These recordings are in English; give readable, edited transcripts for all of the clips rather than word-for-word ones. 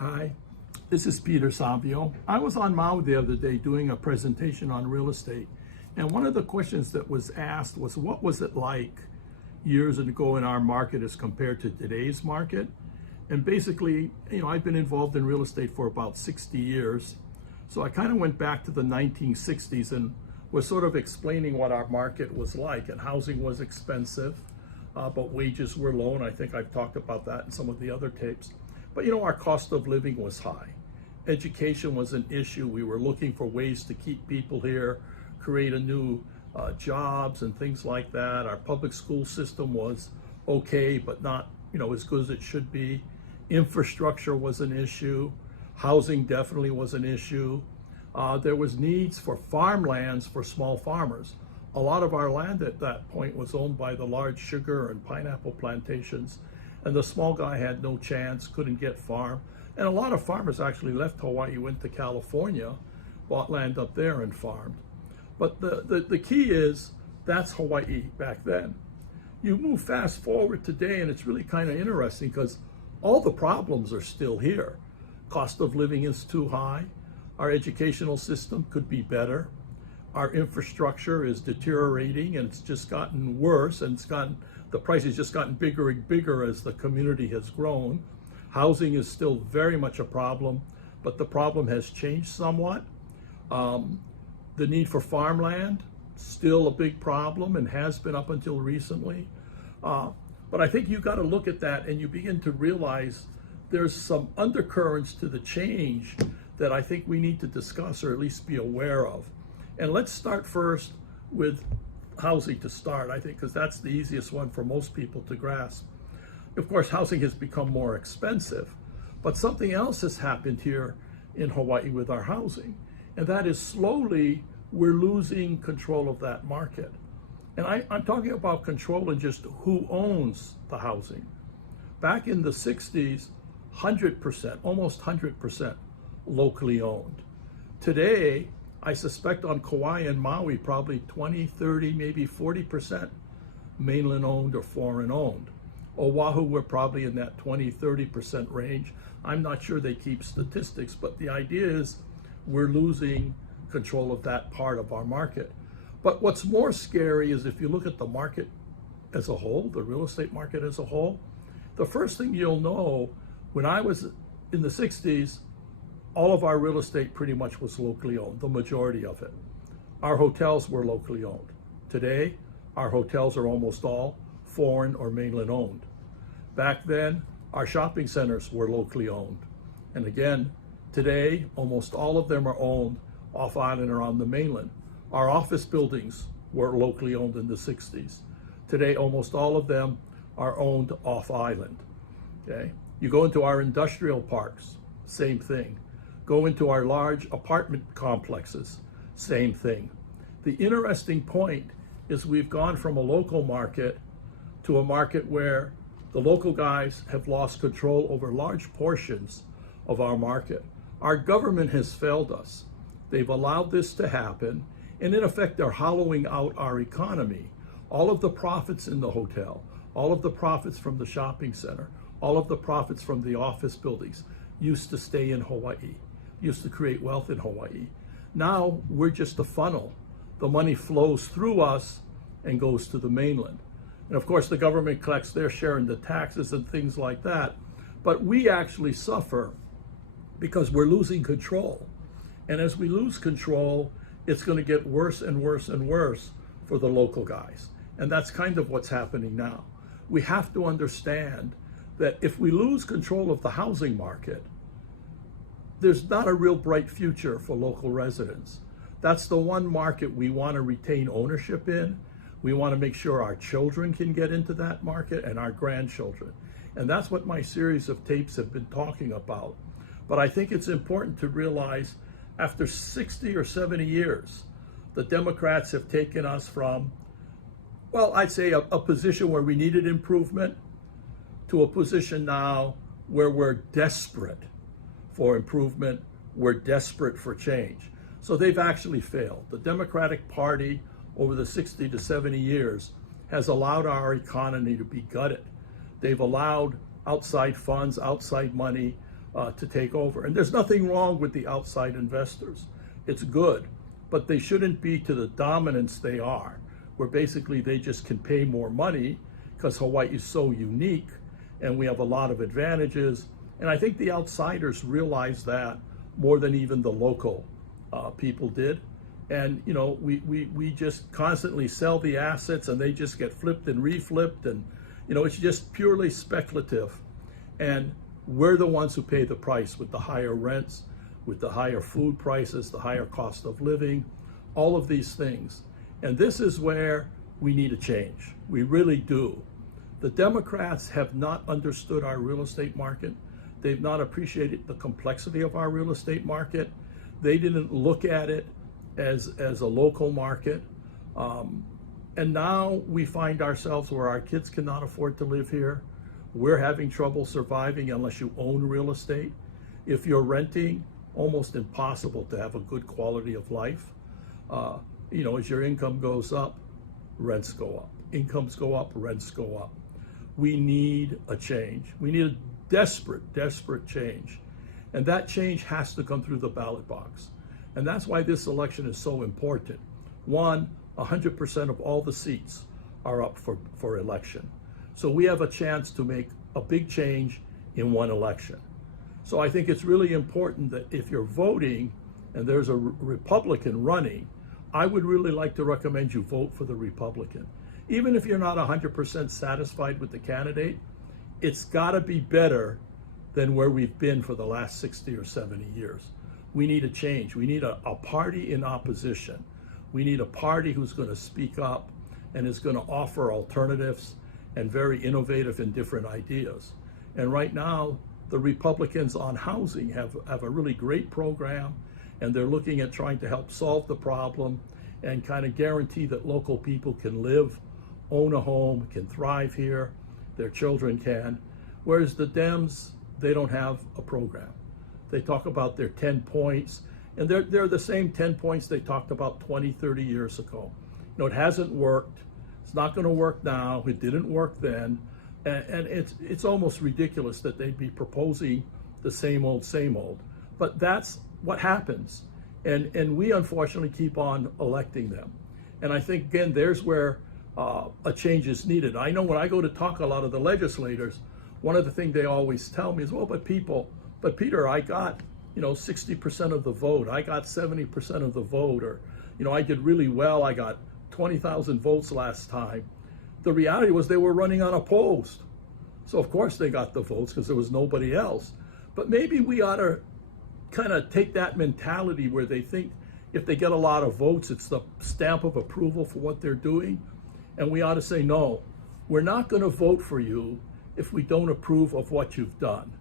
Hi, this is Peter Savio. I was on Maui the other day doing a presentation on real estate, and one of the questions that was asked was, what was it like years ago in our market as compared to today's market? And basically, I've been involved in real estate for about 60 years, so I kind of went back to the 1960s and was sort of explaining what our market was like. And housing was expensive, but wages were low, and I think I've talked about that in some of the other tapes. But our cost of living was high. Education was an issue. We were looking for ways to keep people here, create a new jobs and things like that. Our public school system was okay, but not as good as it should be. Infrastructure was an issue. Housing definitely was an issue. There was needs for farmlands for small farmers. A lot of our land at that point was owned by the large sugar and pineapple plantations, and the small guy had no chance, couldn't get farm. And a lot of farmers actually left Hawaii, went to California, bought land up there and farmed. But the key is, that's Hawaii back then. You move fast forward today and it's really kind of interesting because all the problems are still here. Cost of living is too high. Our educational system could be better. Our infrastructure is deteriorating and it's just gotten worse, and the price has just gotten bigger and bigger as the community has grown. Housing is still very much a problem, but the problem has changed somewhat. The need for farmland, still a big problem and has been up until recently. But I think you got to look at that and you begin to realize there's some undercurrents to the change that I think we need to discuss or at least be aware of. And let's start first with housing to start, I think, because that's the easiest one for most people to grasp. Of course, housing has become more expensive, but something else has happened here in Hawaii with our housing, and that is slowly we're losing control of that market. And I'm talking about control in just who owns the housing. Back in the 60s, 100%, almost 100% locally owned. Today, I suspect on Kauai and Maui, probably 20, 30, maybe 40% mainland owned or foreign owned. Oahu, we're probably in that 20, 30% range. I'm not sure they keep statistics, but the idea is we're losing control of that part of our market. But what's more scary is if you look at the market as a whole, the real estate market as a whole, the first thing you'll know, when I was in the 60s, all of our real estate pretty much was locally owned, the majority of it. Our hotels were locally owned. Today, our hotels are almost all foreign or mainland owned. Back then, our shopping centers were locally owned. And again, today, almost all of them are owned off island or on the mainland. Our office buildings were locally owned in the 60s. Today, almost all of them are owned off island. Okay? You go into our industrial parks, same thing. Go into our large apartment complexes, same thing. The interesting point is we've gone from a local market to a market where the local guys have lost control over large portions of our market. Our government has failed us. They've allowed this to happen, and in effect, they're hollowing out our economy. All of the profits in the hotel, all of the profits from the shopping center, all of the profits from the office buildings used to stay in Hawaii, used to create wealth in Hawaii. Now we're just a funnel. The money flows through us and goes to the mainland. And of course, the government collects their share in the taxes and things like that. But we actually suffer because we're losing control. And as we lose control, it's going to get worse and worse and worse for the local guys. And that's kind of what's happening now. We have to understand that if we lose control of the housing market, there's not a real bright future for local residents. That's the one market we want to retain ownership in. We want to make sure our children can get into that market and our grandchildren. And that's what my series of tapes have been talking about. But I think it's important to realize after 60 or 70 years, the Democrats have taken us from, well, I'd say a position where we needed improvement to a position now where we're desperate for improvement, we're desperate for change. So they've actually failed. The Democratic Party over the 60 to 70 years has allowed our economy to be gutted. They've allowed outside funds, outside money, to take over. And there's nothing wrong with the outside investors. It's good, but they shouldn't be to the dominance they are, where basically they just can pay more money because Hawaii is so unique and we have a lot of advantages. And I think the outsiders realize that more than even the local people did. And you know, we just constantly sell the assets and they just get flipped and reflipped, and you know, it's just purely speculative. And we're the ones who pay the price with the higher rents, with the higher food prices, the higher cost of living, all of these things. And this is where we need a change. We really do. The Democrats have not understood our real estate market. They've not appreciated the complexity of our real estate market. They didn't look at it as a local market. And now we find ourselves where our kids cannot afford to live here. We're having trouble surviving unless you own real estate. If you're renting, almost impossible to have a good quality of life. You know, as your income goes up, rents go up. Incomes go up, rents go up. We need a change. We need a desperate, desperate change. And that change has to come through the ballot box. And that's why this election is so important. One, 100% of all the seats are up for election. So we have a chance to make a big change in one election. So I think it's really important that if you're voting and there's a Republican running, I would really like to recommend you vote for the Republican. Even if you're not 100% satisfied with the candidate, it's got to be better than where we've been for the last 60 or 70 years. We need a change. We need a party in opposition. We need a party who's going to speak up and is going to offer alternatives and very innovative and different ideas. And right now, the Republicans on housing have a really great program, and they're looking at trying to help solve the problem and kind of guarantee that local people can live, own a home, can thrive here, their children can. Whereas the Dems, they don't have a program. They talk about their 10 points, and they're the same 10 points they talked about 20, 30 years ago. You know, it hasn't worked. It's not going to work now. It didn't work then. And it's almost ridiculous that they'd be proposing the same old, same old. But that's what happens. And we unfortunately keep on electing them. And I think, again, there's where a change is needed. I know when I go to talk to a lot of the legislators, one of the things they always tell me is, well, but Peter, I got, 60% of the vote. I got 70% of the vote, or, I did really well. I got 20,000 votes last time. The reality was they were running unopposed. So of course they got the votes because there was nobody else. But maybe we ought to kind of take that mentality where they think if they get a lot of votes, it's the stamp of approval for what they're doing. And we ought to say, no, we're not going to vote for you if we don't approve of what you've done.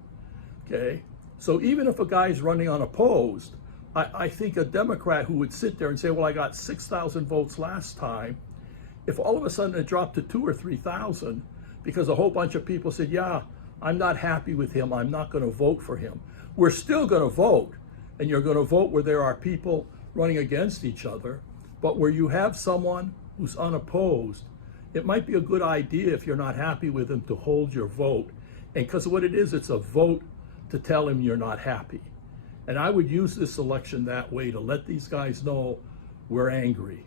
Okay? So even if a guy's running unopposed, I think a Democrat who would sit there and say, well, I got 6,000 votes last time, if all of a sudden it dropped to 2,000 or 3,000 because a whole bunch of people said, yeah, I'm not happy with him, I'm not going to vote for him. We're still going to vote, and you're going to vote where there are people running against each other, but where you have someone who's unopposed, it might be a good idea if you're not happy with him to hold your vote. And because what it is, it's a vote to tell him you're not happy. And I would use this election that way to let these guys know we're angry,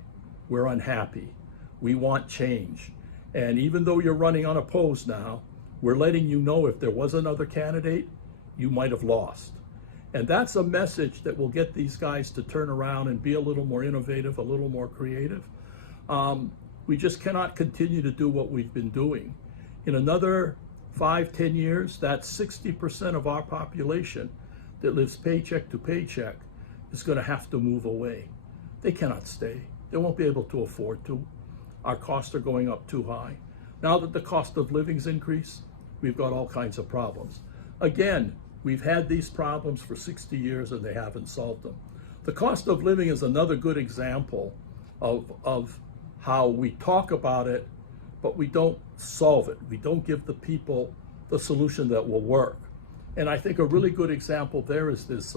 we're unhappy, we want change. And even though you're running unopposed now, we're letting you know if there was another candidate, you might have lost. And that's a message that will get these guys to turn around and be a little more innovative, a little more creative. We just cannot continue to do what we've been doing. In another 5-10 years, that's 60% of our population that lives paycheck to paycheck is going to have to move away. They cannot stay. They won't be able to afford to. Our costs are going up too high. Now that the cost of living's increased, we've got all kinds of problems. Again, we've had these problems for 60 years and they haven't solved them. The cost of living is another good example of how we talk about it, but we don't solve it. We don't give the people the solution that will work. And I think a really good example there is this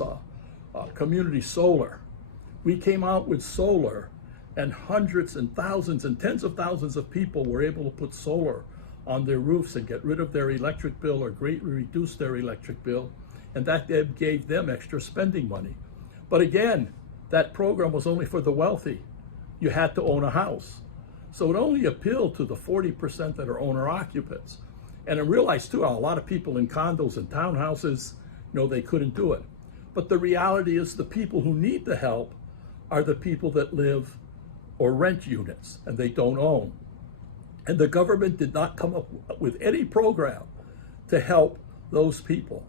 community solar. We came out with solar, and hundreds and thousands and tens of thousands of people were able to put solar on their roofs and get rid of their electric bill or greatly reduce their electric bill. and that gave them extra spending money. But again, that program was only for the wealthy. You had to own a house. So it only appealed to the 40% that are owner occupants. And I realized too, a lot of people in condos and townhouses, they couldn't do it. But the reality is the people who need the help are the people that live or rent units and they don't own. And the government did not come up with any program to help those people.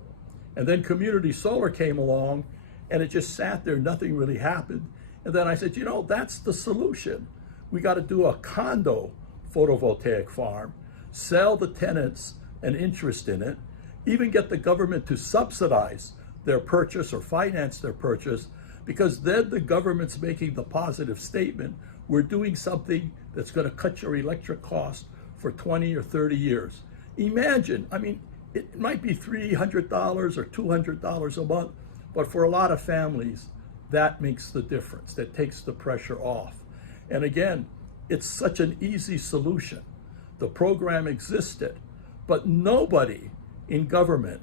And then community solar came along and it just sat there, nothing really happened. And then I said, that's the solution. We got to do a condo photovoltaic farm, sell the tenants an interest in it, even get the government to subsidize their purchase or finance their purchase, because then the government's making the positive statement, we're doing something that's going to cut your electric cost for 20 or 30 years. Imagine, it might be $300 or $200 a month, but for a lot of families, that makes the difference. That takes the pressure off. And again, it's such an easy solution. The program existed, but nobody in government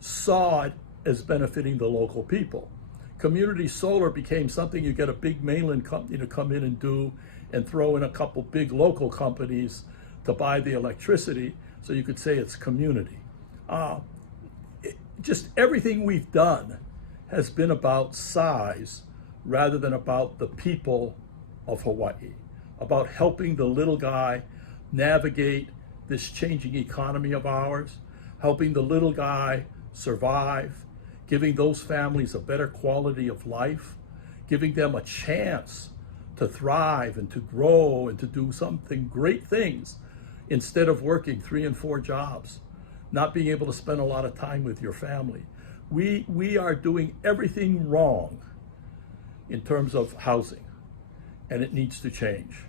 saw it as benefiting the local people. Community solar became something you get a big mainland company to come in and do and throw in a couple big local companies to buy the electricity, so you could say it's community. Just everything we've done has been about size rather than about the people of Hawaii, about helping the little guy navigate this changing economy of ours, helping the little guy survive, giving those families a better quality of life, giving them a chance to thrive and to grow and to do something great things instead of working 3 and 4 jobs, not being able to spend a lot of time with your family. We are doing everything wrong in terms of housing, and it needs to change.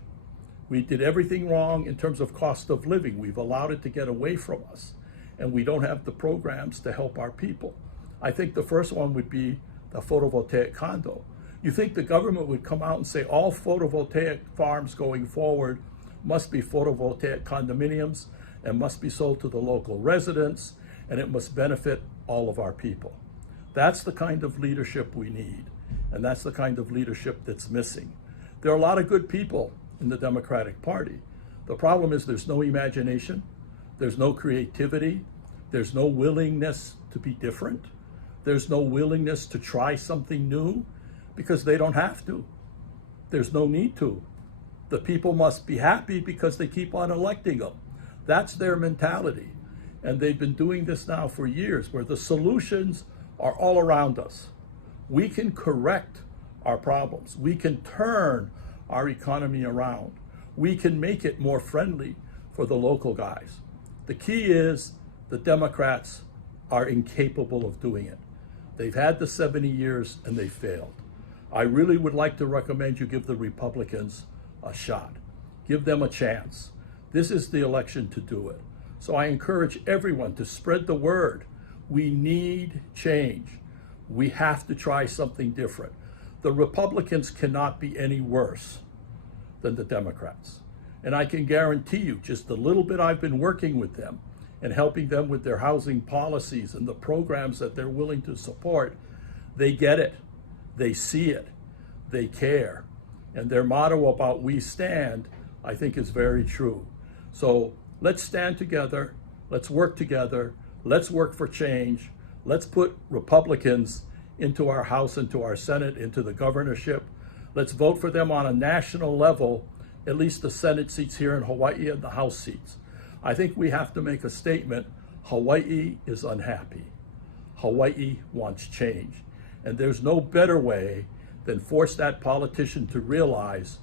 We did everything wrong in terms of cost of living. We've allowed it to get away from us, and we don't have the programs to help our people. I think the first one would be the photovoltaic condo. You think the government would come out and say all photovoltaic farms going forward must be photovoltaic condominiums and must be sold to the local residents, and it must benefit all of our people. That's the kind of leadership we need, and that's the kind of leadership that's missing. There are a lot of good people in the Democratic Party. The problem is there's no imagination, there's no creativity, there's no willingness to be different, there's no willingness to try something new, because they don't have to. There's no need to. The people must be happy because they keep on electing them. That's their mentality. And they've been doing this now for years, where the solutions are all around us. We can correct our problems. We can turn our economy around. We can make it more friendly for the local guys. The key is the Democrats are incapable of doing it. They've had the 70 years and they failed. I really would like to recommend you give the Republicans a shot. Give them a chance. This is the election to do it. So I encourage everyone to spread the word. We need change. We have to try something different. The Republicans cannot be any worse than the Democrats. And I can guarantee you, just the little bit I've been working with them and helping them with their housing policies and the programs that they're willing to support, they get it, they see it, they care. And their motto about "we stand," I think is very true. So let's stand together, let's work together, let's work for change, let's put Republicans into our House, into our Senate, into the governorship. Let's vote for them on a national level, at least the Senate seats here in Hawaii and the House seats. I think we have to make a statement. Hawaii is unhappy. Hawaii wants change. And there's no better way than force that politician to realize,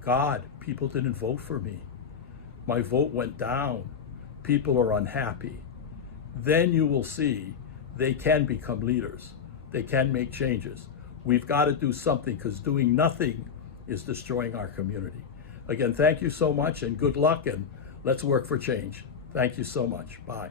God, people didn't vote for me. My vote went down. People are unhappy. Then you will see they can become leaders. They can make changes. We've got to do something, because doing nothing is destroying our community. Again, thank you so much and good luck, and let's work for change. Thank you so much. Bye.